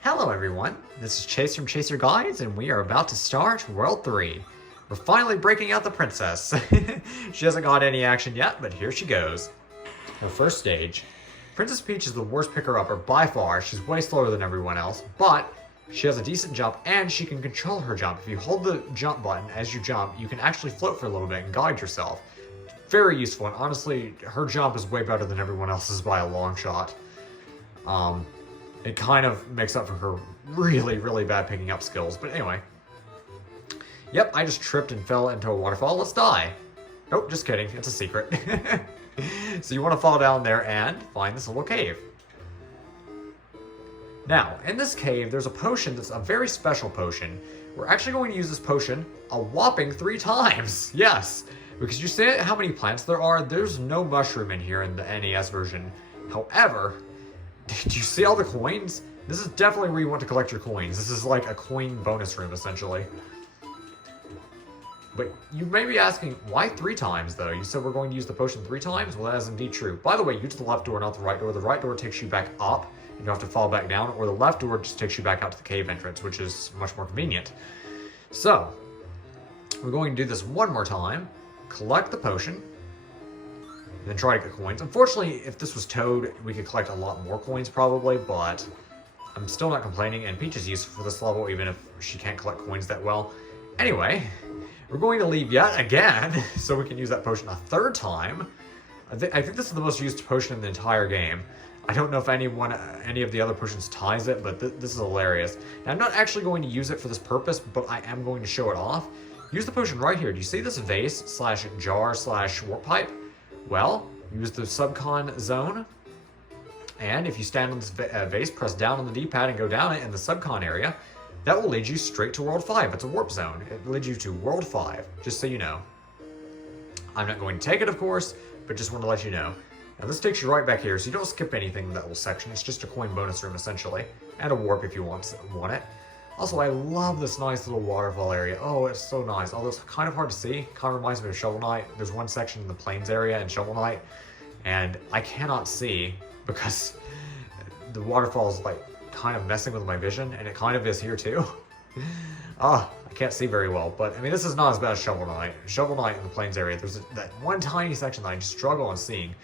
Hello everyone, this is Chase from Chaser Guides and we are about to start World 3. We're finally breaking out the princess. She hasn't got any action yet, but here she goes. Her first stage. Princess Peach is the worst picker-upper by far. She's way slower than everyone else, but she has a decent jump and she can control her jump. If you hold the jump button as you jump, you can actually float for a little bit and guide yourself. Very useful, and honestly, her jump is way better than everyone else's by a long shot. It kind of makes up for her really bad picking up skills. But anyway. Yep, I just tripped and fell into a waterfall. Let's die. Nope, just kidding. It's a secret. So you want to fall down there and find this little cave. Now, in this cave, there's a potion that's a very special potion. We're actually going to use this potion a whopping 3 times. Yes, because you see how many plants there are? There's no mushroom in here in the NES version. However, did you see all the coins? This is definitely where you want to collect your coins. This is like a coin bonus room, essentially. But you may be asking, why 3 times, though? You said we're going to use the potion 3 times? Well, that is indeed true. By the way, use the left door, not the right door. The right door takes you back up, and you have to fall back down, or the left door just takes you back out to the cave entrance, which is much more convenient. So, we're going to do this one more time. Collect the potion. Then try to get coins. Unfortunately, if this was Toad, we could collect a lot more coins probably, but I'm still not complaining, and Peach is useful for this level even if she can't collect coins that well. Anyway, we're going to leave yet again, so we can use that potion a 3rd time. I think this is the most used potion in the entire game. I don't know if any of the other potions ties it, but this is hilarious. Now, I'm not actually going to use it for this purpose, but I am going to show it off. Use the potion right here. Do you see this vase slash jar slash warp pipe? Well, use the subcon zone, and if you stand on this vase, press down on the D-pad and go down it in the subcon area, that will lead you straight to World 5. It's a warp zone. It leads you to World 5, just so you know. I'm not going to take it, of course, but just want to let you know. Now, this takes you right back here, so you don't skip anything in that little section. It's just a coin bonus room, essentially, and a warp if you want it. Also, I love this nice little waterfall area. Oh, it's so nice. Although it's kind of hard to see. Kind of reminds me of Shovel Knight. There's one section in the plains area in Shovel Knight, and I cannot see because the waterfall is like kind of messing with my vision, and it kind of is here too. I can't see very well, but I mean, this is not as bad as Shovel Knight. Shovel Knight in the plains area, there's that one tiny section that I just struggle on seeing.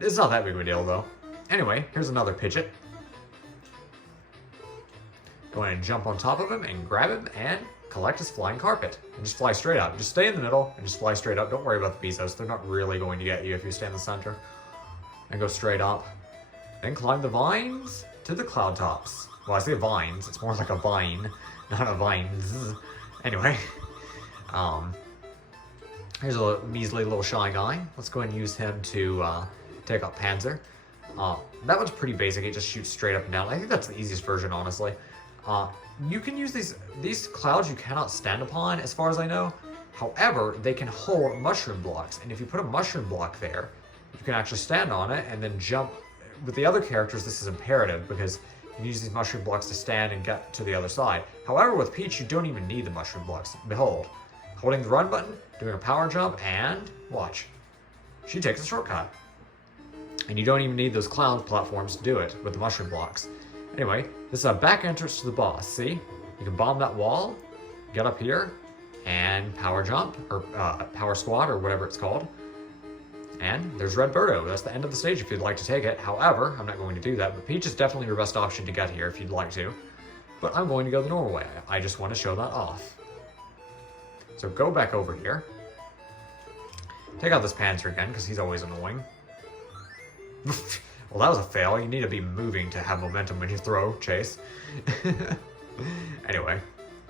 It's not that big of a deal, though. Anyway, here's another Pidgeot. Go ahead and jump on top of him and grab him and collect his flying carpet. And just fly straight up. Just stay in the middle and just fly straight up. Don't worry about the Bezos. They're not really going to get you if you stay in the center. And go straight up. Then climb the vines to the cloud tops. Well, I say vines. It's more like a vine, not a vines. Anyway. Here's a measly little shy guy. Let's go ahead and use him to take out Panzer. That one's pretty basic. It just shoots straight up and down. I think that's the easiest version, honestly. You can use these clouds you cannot stand upon, as far as I know. However, they can hold mushroom blocks, and if you put a mushroom block there, you can actually stand on it and then jump. With the other characters, this is imperative because you can use these mushroom blocks to stand and get to the other side. However, with Peach, you don't even need the mushroom blocks. Behold, holding the run button, doing a power jump, and watch. She takes a shortcut. And you don't even need those cloud platforms to do it with the mushroom blocks. Anyway, this is a back entrance to the boss, see? You can bomb that wall, get up here, and power jump, or power squat, or whatever it's called. And there's Red Birdo. That's the end of the stage if you'd like to take it. However, I'm not going to do that, but Peach is definitely your best option to get here if you'd like to. But I'm going to go the normal way. I just want to show that off. So go back over here. Take out this Panzer again, because he's always annoying. Well, that was a fail. You need to be moving to have momentum when you throw, Chase. Anyway,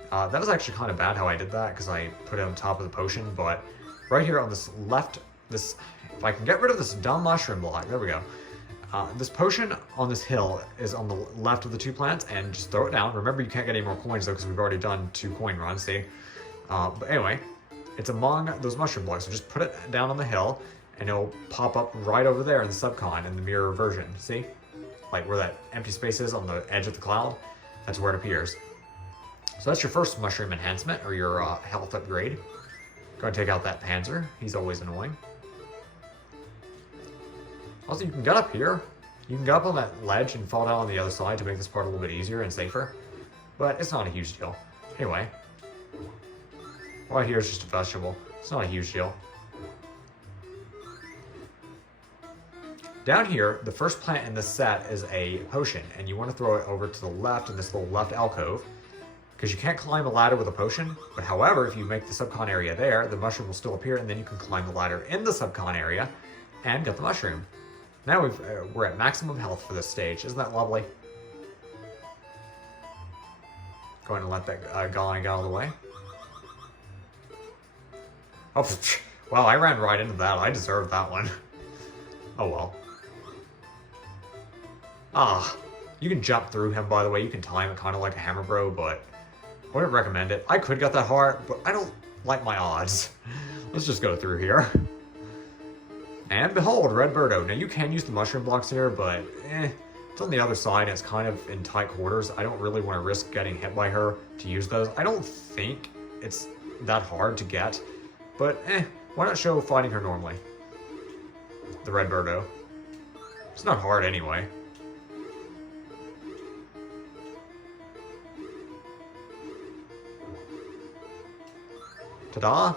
that was actually kind of bad how I did that, because I put it on top of the potion, but right here on this left, if I can get rid of this dumb mushroom block, there we go. This potion on this hill is on the left of the 2 plants, and just throw it down. Remember, you can't get any more coins, though, because we've already done 2 coin runs, see? But anyway, it's among those mushroom blocks, so just put it down on the hill, and it'll pop up right over there in the subcon in the mirror version, see? Like where that empty space is on the edge of the cloud, that's where it appears. So that's your first mushroom enhancement, or your health upgrade. Go and take out that Panzer, he's always annoying. Also, you can get up here You can go up on that ledge and fall down on the other side to make this part a little bit easier and safer. But it's not a huge deal. Anyway. Right here is just a vegetable. It's not a huge deal. Down here, the first plant in this set is a potion, and you want to throw it over to the left in this little left alcove, because you can't climb a ladder with a potion, but however, if you make the subcon area there, the mushroom will still appear, and then you can climb the ladder in the subcon area and get the mushroom. Now we're at maximum health for this stage. Isn't that lovely? Go ahead and let that guy get out of the way. Oh, wow, I ran right into that. I deserved that one. Oh well. Ah, you can jump through him, by the way. You can time it kind of like a hammer bro, but I wouldn't recommend it. I could get that heart, but I don't like my odds. Let's just go through here. And behold, Red Birdo. Now you can use the mushroom blocks here, but it's on the other side and it's kind of in tight quarters. I don't really want to risk getting hit by her to use those. I don't think it's that hard to get, but why not show fighting her normally? The Red Birdo. It's not hard anyway. Ta-da!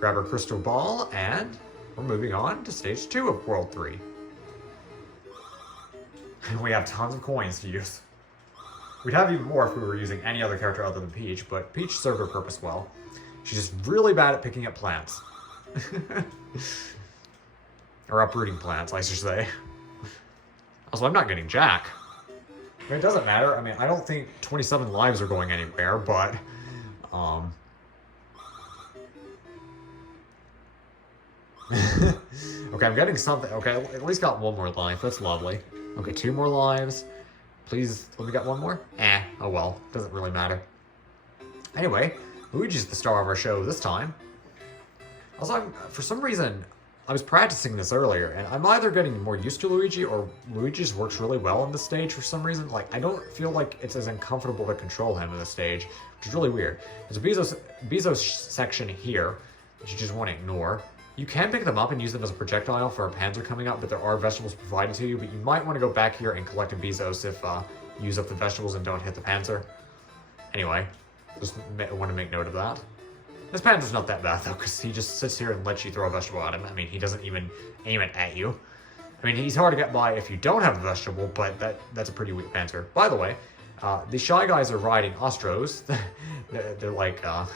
Grab our crystal ball, and we're moving on to stage 2 of World 3. And we have tons of coins to use. We'd have even more if we were using any other character other than Peach, but Peach served her purpose well. She's just really bad at picking up plants. Or uprooting plants, I should say. Also, I'm not getting Jack. I mean, it doesn't matter. I mean, I don't think 27 lives are going anywhere, but... Okay, I'm getting something. Okay, I at least got one more life. That's lovely. Okay, 2 more lives. Please, let me get one more? Oh well. Doesn't really matter. Anyway, Luigi's the star of our show this time. Also, for some reason, I was practicing this earlier, and I'm either getting more used to Luigi, or Luigi just works really well on this stage for some reason. Like, I don't feel like it's as uncomfortable to control him in this stage, which is really weird. There's a Bezos section here, that you just want to ignore. You can pick them up and use them as a projectile for a panzer coming up, but there are vegetables provided to you, but you might want to go back here and collect a Bezos if you use up the vegetables and don't hit the panzer. Anyway, just want to make note of that. This panzer's not that bad though, because he just sits here and lets you throw a vegetable at him. I mean, he doesn't even aim it at you. I mean, he's hard to get by if you don't have a vegetable, but that's a pretty weak panzer. By the way, the Shy Guys are riding Ostros. They're like, I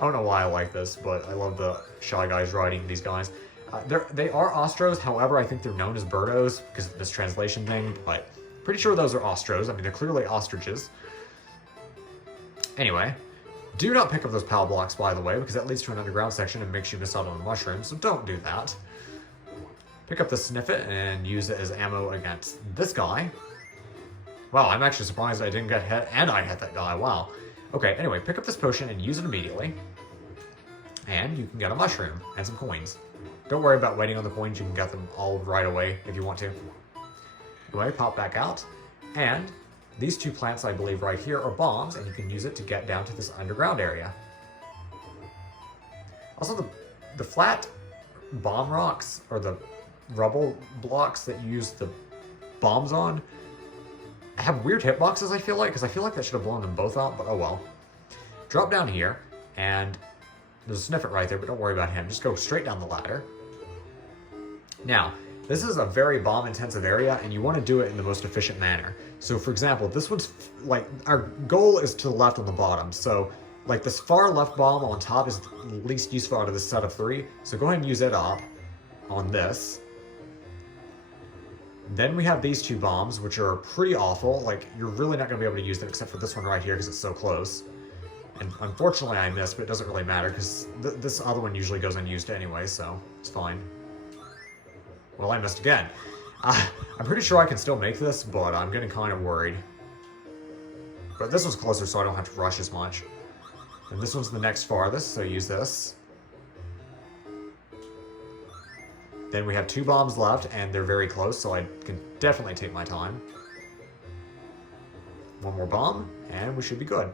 don't know why I like this, but I love the Shy Guys riding these guys. They are Ostros, however, I think they're known as Birdos because of this translation thing, but pretty sure those are Ostros. I mean, they're clearly ostriches. Anyway, do not pick up those PAL blocks, by the way, because that leads to an underground section and makes you miss out on the mushrooms, so don't do that. Pick up the Sniffet and use it as ammo against this guy. Wow, I'm actually surprised I didn't get hit, and I hit that guy, wow. Okay, anyway, pick up this potion and use it immediately. And you can get a mushroom and some coins. Don't worry about waiting on the coins, you can get them all right away if you want to. Anyway, pop back out. And these 2 plants, I believe, right here are bombs, and you can use it to get down to this underground area. Also, the flat bomb rocks, or the rubble blocks that you use the bombs on, have weird hitboxes, I feel like, because I feel like that should have blown them both out, but oh well. Drop down here, and there's a Sniffet right there, but don't worry about him. Just go straight down the ladder. Now, this is a very bomb-intensive area, and you want to do it in the most efficient manner. So, for example, this one's, like, our goal is to the left on the bottom, so, like, this far left bomb on top is the least useful out of this set of 3, so go ahead and use it up on this. Then we have these 2 bombs, which are pretty awful. Like, you're really not going to be able to use them except for this one right here because it's so close. And unfortunately I missed, but it doesn't really matter because this other one usually goes unused anyway, so it's fine. Well, I missed again. I'm pretty sure I can still make this, but I'm getting kind of worried. But this one's closer, so I don't have to rush as much. And this one's the next farthest, so use this. Then we have 2 bombs left, and they're very close, so I can definitely take my time. 1 more bomb, and we should be good.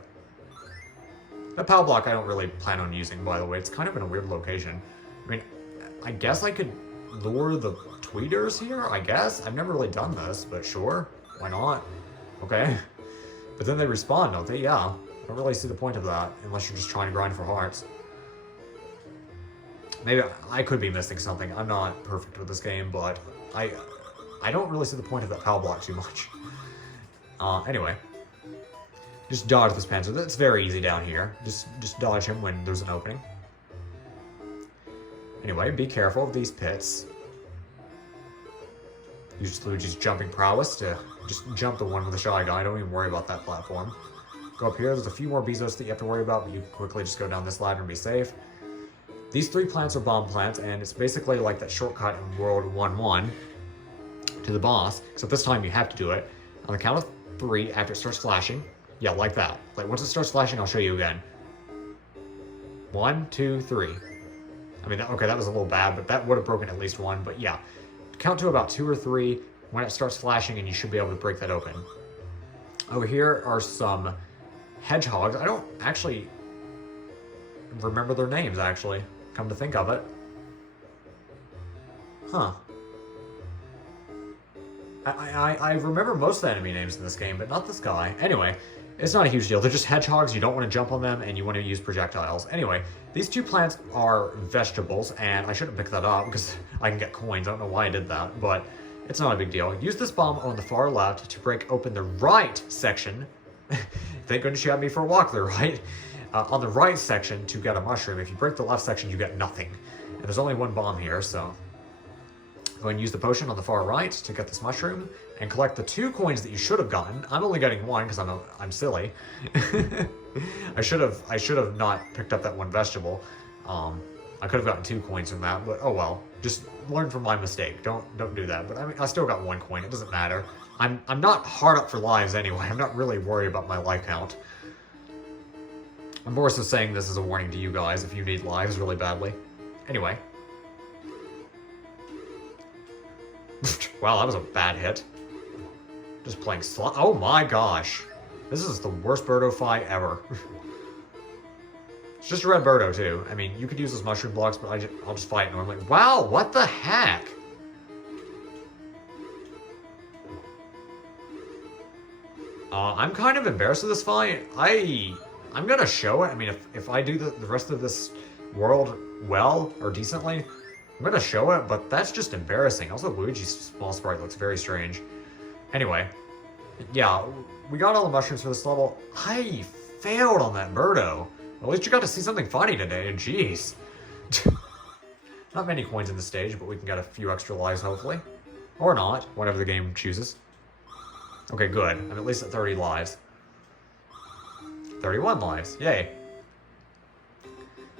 That PAL block I don't really plan on using, by the way. It's kind of in a weird location. I mean, I guess I could lure the tweeters here, I guess. I've never really done this, but sure. Why not? Okay. But then they respawn, don't they? Yeah. I don't really see the point of that, unless you're just trying to grind for hearts. Maybe I could be missing something. I'm not perfect with this game, but I don't really see the point of that power block too much. Anyway. Just dodge this Panzer. That's very easy down here. Just dodge him when there's an opening. Anyway, be careful of these pits. Use Luigi's jumping prowess to just jump the one with the Shy Guy. Don't even worry about that platform. Go up here. There's a few more Bezos that you have to worry about, but you can quickly just go down this ladder and be safe. These 3 plants are bomb plants, and it's basically like that shortcut in World 1-1 to the boss. Except this time you have to do it on the count of 3 after it starts flashing. Yeah, like that. Like, once it starts flashing, I'll show you again. 1, 2, 3. I mean, okay, that was a little bad, but that would have broken at least 1. But yeah, count to about 2 or 3 when it starts flashing, and you should be able to break that open. Over here are some hedgehogs. I don't actually remember their names, actually, come to think of it. Huh. I remember most of the enemy names in this game, but not this guy. Anyway, it's not a huge deal. They're just hedgehogs. You don't want to jump on them, and you want to use projectiles. Anyway, these 2 plants are vegetables, and I shouldn't pick that up because I can get coins. I don't know why I did that, but it's not a big deal. Use this bomb on the far left to break open the right section. Thank goodness you had me for a walk there, right? On the right section to get a mushroom. If you break the left section, you get nothing. And there's only 1 bomb here, so go and use the potion on the far right to get this mushroom and collect the 2 coins that you should have gotten. I'm only getting 1 because I'm silly. I should have not picked up that 1 vegetable. I could have gotten 2 coins from that, but oh well. Just learn from my mistake. Don't do that. But I mean, I still got 1 coin. It doesn't matter. I'm not hard up for lives anyway. I'm not really worried about my life count. I'm more so saying this as a warning to you guys if you need lives really badly. Anyway. Wow, that was a bad hit. Just playing oh my gosh. This is the worst Birdo fight ever. It's just a red Birdo too. I mean, you could use those mushroom blocks, but I'll just fight normally. Wow, what the heck? I'm kind of embarrassed with this fight. I'm gonna show it. I mean, if I do the rest of this world well or decently, I'm gonna show it, but that's just embarrassing. Also, Luigi's small sprite looks very strange. Anyway, yeah, we got all the mushrooms for this level. I failed on that Birdo. At least you got to see something funny today, jeez. Not many coins in the stage, but we can get a few extra lives, hopefully. Or not, whatever the game chooses. Okay, good. I'm at least at 30 lives. 31 lives, yay.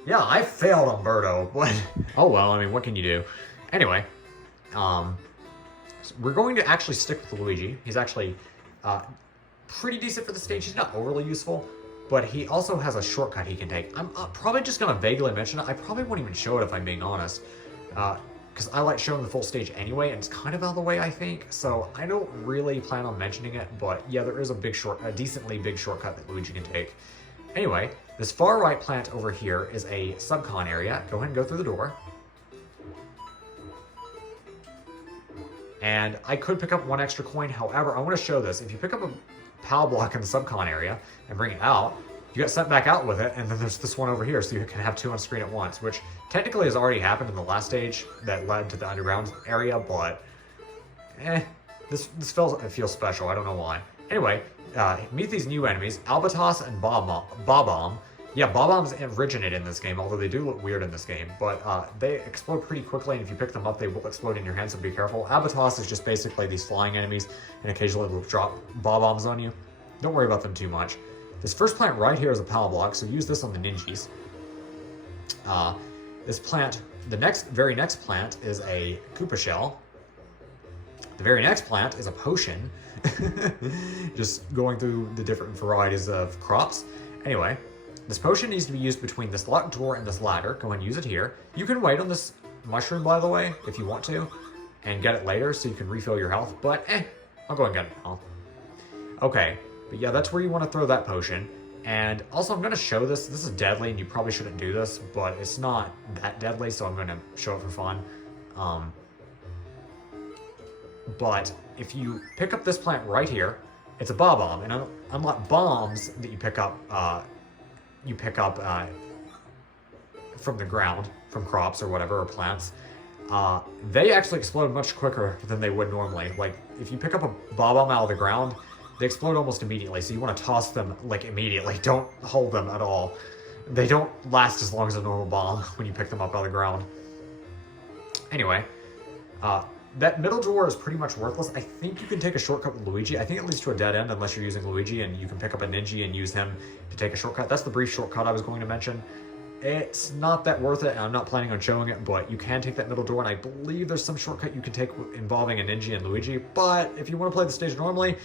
Yeah, I failed on Birdo, but oh well, I mean, what can you do? Anyway, so we're going to actually stick with Luigi. He's actually pretty decent for the stage. He's not overly useful, but he also has a shortcut he can take. I'm probably just going to vaguely mention it. I probably won't even show it if I'm being honest, because I like showing the full stage anyway, and it's kind of out of the way, I think, so I don't really plan on mentioning it, but yeah, there is a decently big shortcut that Luigi can take. Anyway, this far right plant over here is a subcon area. Go ahead and go through the door. And I could pick up 1 extra coin, however, I want to show this. If you pick up a PAL block in the subcon area and bring it out, you get sent back out with it, and then there's this one over here, so you can have 2 on screen at once, which technically has already happened in the last stage that led to the underground area, but this feels special. I don't know why. Anyway, meet these new enemies, Albatos and Bob-omb. Yeah, Bob-ombs originate in this game, although they do look weird in this game, but they explode pretty quickly, and if you pick them up, they will explode in your hand, so be careful. Albatos is just basically these flying enemies, and occasionally they'll drop Bob-ombs on you. Don't worry about them too much. This first plant right here is a PAL block, so use this on the ninjas. This plant, the very next plant is a Koopa shell. The very next plant is a potion. Just going through the different varieties of crops. Anyway, this potion needs to be used between this locked door and this ladder. Go ahead and use it here. You can wait on this mushroom, by the way, if you want to, and get it later so you can refill your health, but I'll go and get it now. Okay, but yeah, that's where you want to throw that potion. And also, I'm going to show this. This is deadly, and you probably shouldn't do this, but it's not that deadly, so I'm going to show it for fun. But if you pick up this plant right here, it's a bomb, and unlike bombs that you pick up from the ground, from crops or whatever, or plants, they actually explode much quicker than they would normally. Like, if you pick up a bomb out of the ground, they explode almost immediately, so you want to toss them, like, immediately. Don't hold them at all. They don't last as long as a normal bomb when you pick them up out of the ground. Anyway, that middle door is pretty much worthless. I think you can take a shortcut with Luigi. I think it leads to a dead end unless you're using Luigi, and you can pick up a Ninja and use him to take a shortcut. That's the brief shortcut I was going to mention. It's not that worth it, and I'm not planning on showing it, but you can take that middle door, and I believe there's some shortcut you can take involving a Ninja and Luigi, but if you want to play the stage normally,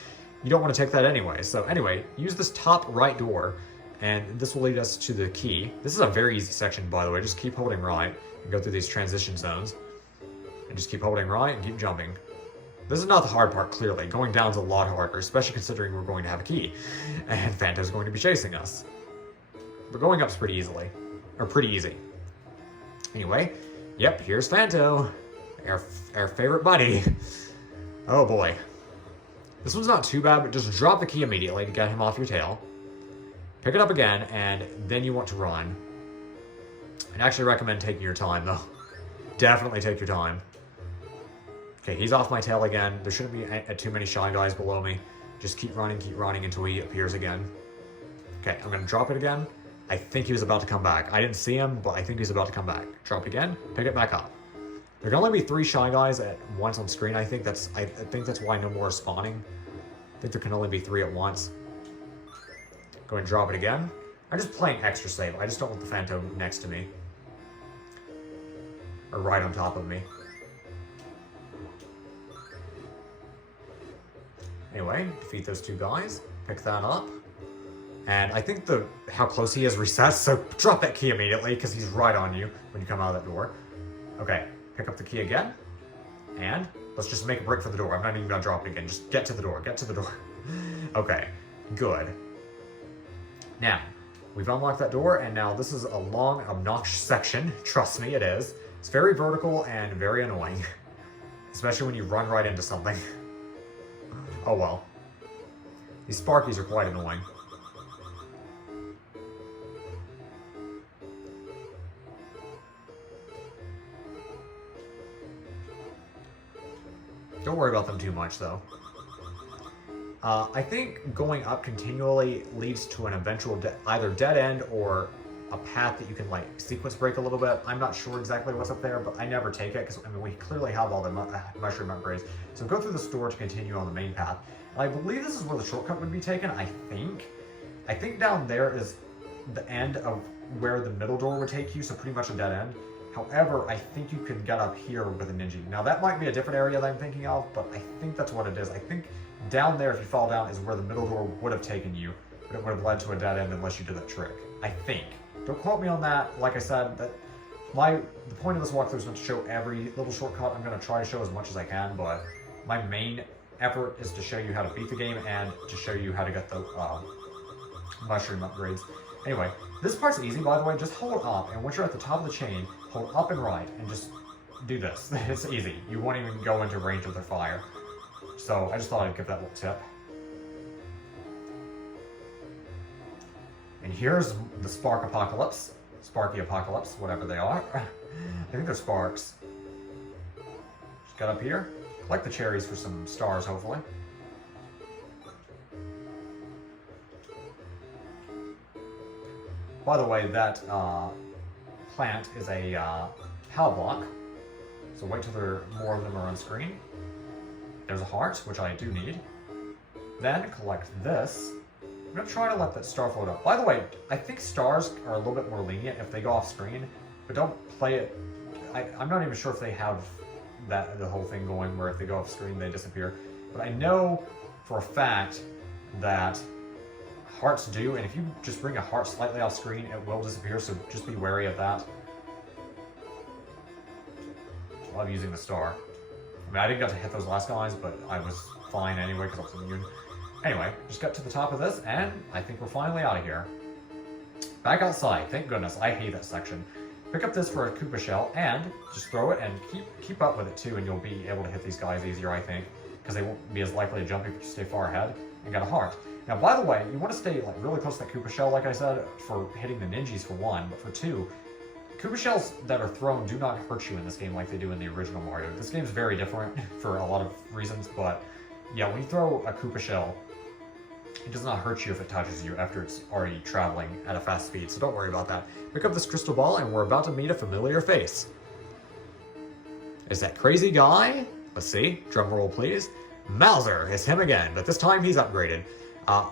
you don't want to take that anyway. So anyway, use this top right door, and this will lead us to the key. This is a very easy section, by the way. Just keep holding right and go through these transition zones. And just keep holding right and keep jumping. This is not the hard part, clearly. Going down is a lot harder, especially considering we're going to have a key. And Phanto's going to be chasing us. But going up's pretty easy. Anyway, yep, here's Phanto. Our favorite buddy. Oh boy. This one's not too bad, but just drop the key immediately to get him off your tail. Pick it up again, and then you want to run. I'd actually recommend taking your time, though. Definitely take your time. Okay, he's off my tail again. There shouldn't be too many Shy Guys below me. Just keep running until he appears again. Okay, I'm going to drop it again. I think he was about to come back. I didn't see him, but I think he's about to come back. Drop again, pick it back up. There can only be 3 Shy Guys at once on screen. I think that's why no more are spawning. I think there can only be 3 at once. Go and drop it again. I'm just playing extra safe. I just don't want the Phantom next to me. Or right on top of me. Anyway, defeat those 2 guys. Pick that up. And I think how close he is resets, so drop that key immediately, because he's right on you when you come out of that door. Okay, pick up the key again. And let's just make a break for the door. I'm not even going to drop it again. Just get to the door. Get to the door. Okay, good. Now, we've unlocked that door, and now this is a long, obnoxious section. Trust me, it is. It's very vertical and very annoying. Especially when you run right into something. Oh well. These Sparkies are quite annoying. Don't worry about them too much, though. I think going up continually leads to an eventual either dead end or a path that you can, like, sequence break a little bit. I'm not sure exactly what's up there, but I never take it because, I mean, we clearly have all the mushroom upgrades. So go through the store to continue on the main path. And I believe this is where the shortcut would be taken, I think. I think down there is the end of where the middle door would take you, so pretty much a dead end. However, I think you can get up here with a Ninja. Now, that might be a different area that I'm thinking of, but I think that's what it is. I think down there, if you fall down, is where the middle door would have taken you, but it would have led to a dead end unless you did that trick. I think. Don't quote me on that. Like I said, the point of this walkthrough is not to show every little shortcut. I'm going to try to show as much as I can, but my main effort is to show you how to beat the game and to show you how to get the mushroom upgrades. Anyway, this part's easy, by the way. Just hold up, and once you're at the top of the chain, hold up and right, and just do this. It's easy. You won't even go into range of their fire. So I just thought I'd give that little tip. And here's the Sparky Apocalypse, whatever they are. I think they're sparks. Just got up here, collect the cherries for some stars, hopefully. By the way, that plant is a PAL block, so wait till more of them are on screen. There's a heart, which I do need. Then collect this. I'm going to try to let that star float up. By the way, I think stars are a little bit more lenient if they go off screen, but don't play it. I'm not even sure if they have the whole thing going where if they go off screen they disappear. But I know for a fact that hearts do, and if you just bring a heart slightly off screen, it will disappear, so just be wary of that. I love using the star. I mean, I didn't get to hit those last guys, but I was fine anyway because I was immune. Anyway, just got to the top of this, and I think we're finally out of here. Back outside, thank goodness. I hate that section. Pick up this for a Koopa shell and just throw it and keep up with it too, and you'll be able to hit these guys easier, I think, because they won't be as likely to jump if you stay far ahead. And got a heart. Now, by the way, you want to stay like really close to that Koopa shell, like I said, for hitting the ninjas for one, but for two, Koopa shells that are thrown do not hurt you in this game like they do in the original Mario. This game is very different for a lot of reasons, but yeah, when you throw a Koopa shell, it does not hurt you if it touches you after it's already traveling at a fast speed, so don't worry about that. Pick up this crystal ball, and we're about to meet a familiar face. Is that crazy guy? Let's see. Drum roll, please. Mauser, it's him again, but this time he's upgraded. I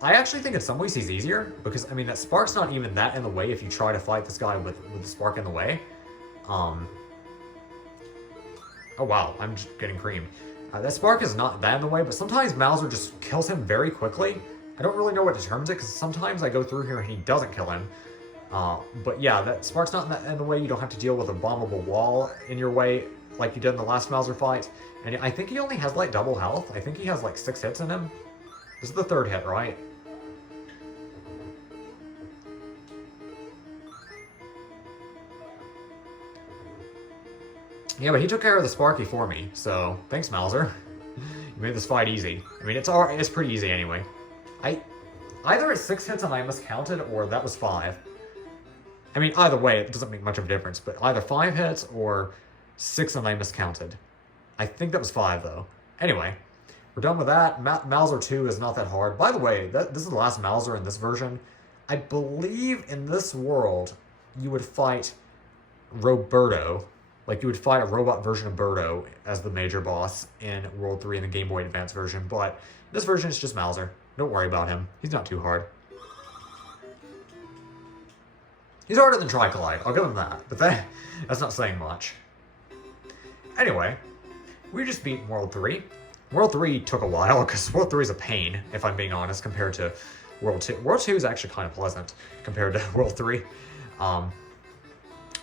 actually think in some ways he's easier, because, I mean, that spark's not even that in the way if you try to fight this guy with the spark in the way. Oh wow, I'm just getting creamed. That spark is not that in the way, but sometimes Mauser just kills him very quickly. I don't really know what determines it, because sometimes I go through here and he doesn't kill him. But yeah, that spark's not in the way. You don't have to deal with a bombable wall in your way like you did in the last Mauser fight. And I think he only has like double health. I think he has like 6 hits in him. This is the 3rd hit, right? Yeah, but he took care of the Sparky for me, so thanks, Mauser. You made this fight easy. I mean, it's pretty easy anyway. Either it's 6 hits and I miscounted, or that was 5. I mean, either way, it doesn't make much of a difference, but either 5 hits or 6 and I miscounted. I think that was 5, though. Anyway, we're done with that. Mauser 2 is not that hard. By the way, this is the last Mauser in this version. I believe in this world, you would fight Roberto. Like, you would fight a robot version of Birdo as the major boss in World 3 in the Game Boy Advance version, but this version is just Mauser. Don't worry about him. He's not too hard. He's harder than Tri-Collide, I'll give him that, but that's not saying much. Anyway, we just beat World 3. World 3 took a while, because World 3 is a pain, if I'm being honest, compared to World 2. World 2 is actually kind of pleasant compared to World 3.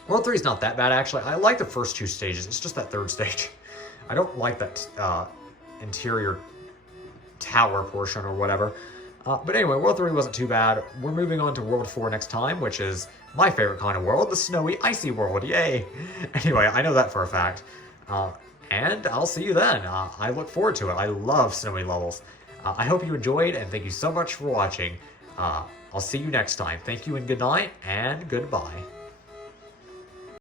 World 3 is not that bad, actually. I like the first 2 stages. It's just that 3rd stage. I don't like that interior tower portion or whatever. But anyway, World 3 wasn't too bad. We're moving on to World 4 next time, which is my favorite kind of world, the snowy, icy world. Yay! Anyway, I know that for a fact. And I'll see you then. I look forward to it. I love snowy levels. I hope you enjoyed, and thank you so much for watching. I'll see you next time. Thank you and good night, and goodbye.